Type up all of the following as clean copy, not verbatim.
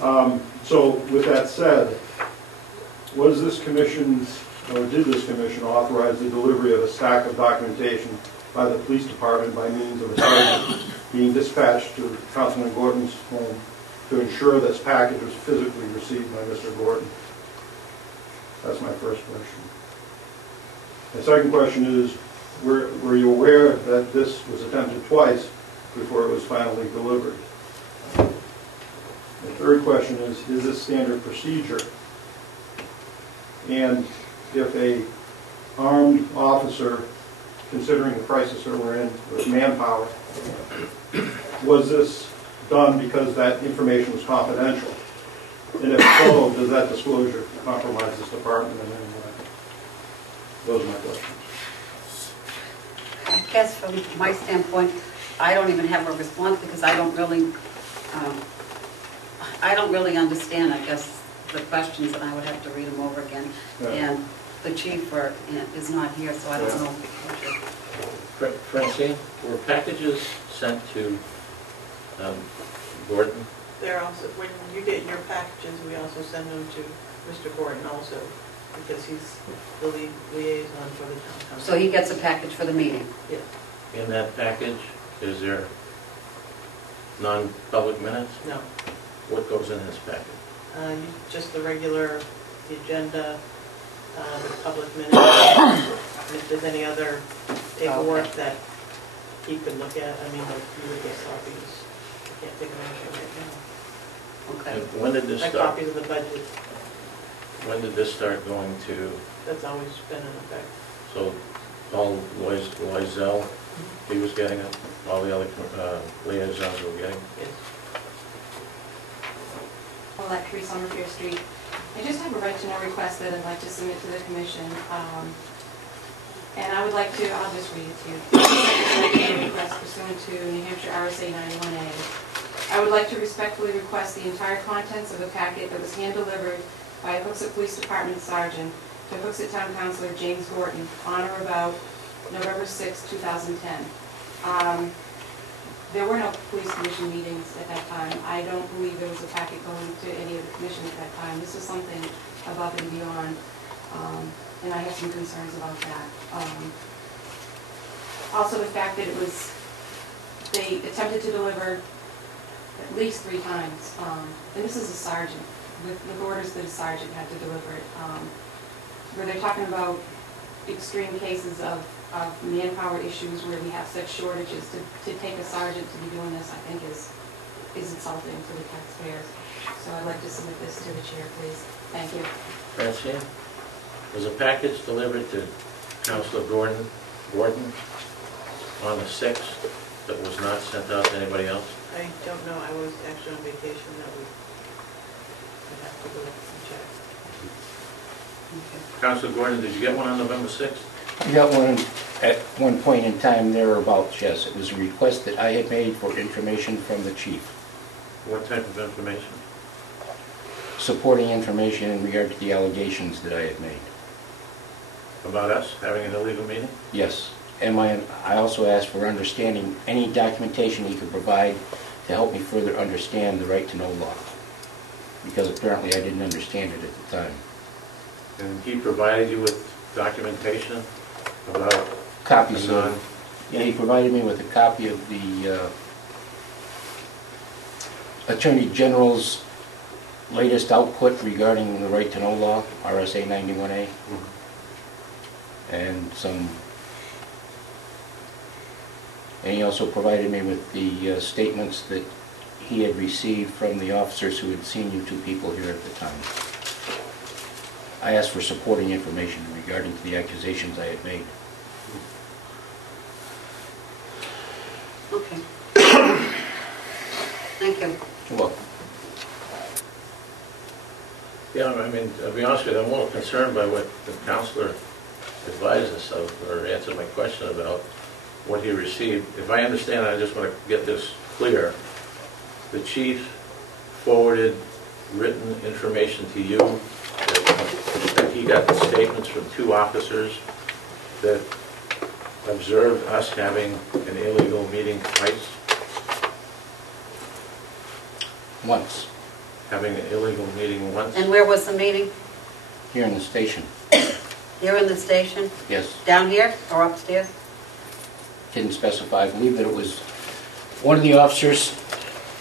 So with that said, was this commission, or did this commission authorize the delivery of a stack of documentation by the police department by means of a sergeant being dispatched to Councilman Gordon's home to ensure this package was physically received by Mr. Gordon? That's my first question. The second question is, were you aware that this was attempted twice before it was finally delivered? The third question is this standard procedure? And if a armed officer, considering the crisis that we're in with manpower, was this done because that information was confidential? And if so, does that disclosure compromise this department in any way? Those are my questions. I guess from my standpoint, I don't even have a response because I don't really understand, I guess, the questions, and I would have to read them over again. Yeah. And the chief is not here, so I don't know. Francine, were packages sent to Gordon? They're also, when you get your packages, we also send them to Mr. Gordon also, because he's the liaison for the town council. So he gets a package for the meeting? Yes. In that package, is there non-public minutes? No. What goes in this package? Just the regular, the agenda, the public minutes, and if there's any other paperwork that he could look at, I mean, like you would get copies. I can't think of anything right now. Okay. And when did this Like start? copies of the budget. When did this start going to? That's always been in effect. So Paul Loisel, he was getting it, all the other liaisons were getting it? Yes. At 3 Summerfair Street. I just have a right-to-know request that I'd like to submit to the commission. And I would like to, I'll just read it to you. Right-to-know request pursuant to New Hampshire RSA 91A. I would like to respectfully request the entire contents of the packet that was hand-delivered by a Hooksett Police Department Sergeant to Hooksett Town Councilor James Gordon on or about November 6, 2010. There were no police commission meetings at that time. I don't believe there was a packet going to any of the commission at that time. This was something above and beyond, and I have some concerns about that. Also, the fact that they attempted to deliver at least 3 times, and this is a sergeant, with orders that a sergeant had to deliver it, where they're talking about extreme cases of manpower issues where we have such shortages. To take a sergeant to be doing this, I think, is insulting to the taxpayers. So I'd like to submit this to the chair, please. Thank you. Francine, was a package delivered to Councilor Gordon on the 6th that was not sent out to anybody else? I don't know. I was actually on vacation that week. I'd have to go and check. Okay. Councilor Gordon, did you get one on November 6th? I got one at one point in time thereabouts, yes. It was a request that I had made for information from the chief. What type of information? Supporting information in regard to the allegations that I had made. About us having an illegal meeting? Yes. And I also asked for understanding any documentation he could provide to help me further understand the right-to-know law. Because apparently I didn't understand it at the time. And he provided you with documentation about copies of, yeah, he provided me with a copy of the Attorney General's latest output regarding the right-to-know law, RSA 91A, and he also provided me with the statements that he had received from the officers who had seen you 2 people here at the time. I asked for supporting information regarding to the accusations I had made. Okay. Thank you. You're welcome. Yeah, I mean, to be honest with you, I'm a little concerned by what the counselor advised us of, or answered my question about what he received. If I understand, I just want to get this clear. The chief forwarded written information to you that he got the statements from 2 officers that observed us having an illegal meeting twice? Once. having an illegal meeting once. And where was the meeting? Here in the station, Here in the station? yes. Down here or upstairs? Didn't specify. I believe that it was, one of the officers'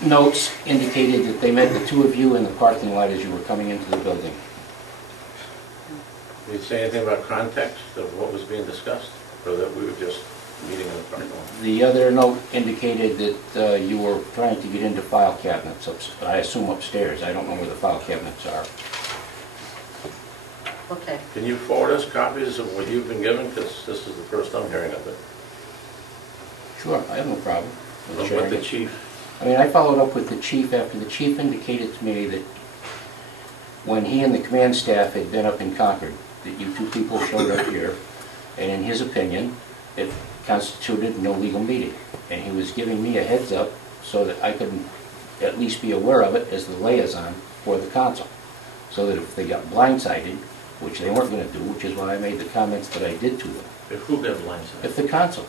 notes indicated that they met the two of you in the parking lot as you were coming into the building. Did you say anything about context of what was being discussed, or that we were just meeting in the parking lot? The other note indicated that you were trying to get into file cabinets, I assume upstairs. I don't know where the file cabinets are. Okay. Can you forward us copies of what you've been given, because this is the first I'm hearing of it? Sure, I have no problem with Of sharing what the it. chief, I mean, I followed up with the chief after the chief indicated to me that when he and the command staff had been up in Concord, that you two people showed up here, and in his opinion, it constituted no legal meeting. And he was giving me a heads up so that I could at least be aware of it as the liaison for the council. So that if they got blindsided, which they weren't going to do, which is why I made the comments that I did to them, if who got blindsided? if the council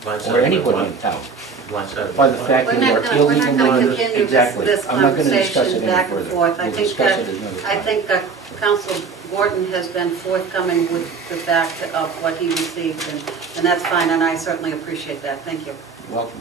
Blindsided or by anybody what? in town, Blindsided by the what? fact We're that not they were gonna, we're illegal not gonna meetings. continue Exactly. this I'm not going to discuss it conversation any back and further. forth. We'll discuss it another time. I think that Council Gordon has been forthcoming with the fact of what he received, and that's fine, and I certainly appreciate that. Thank you. You're welcome.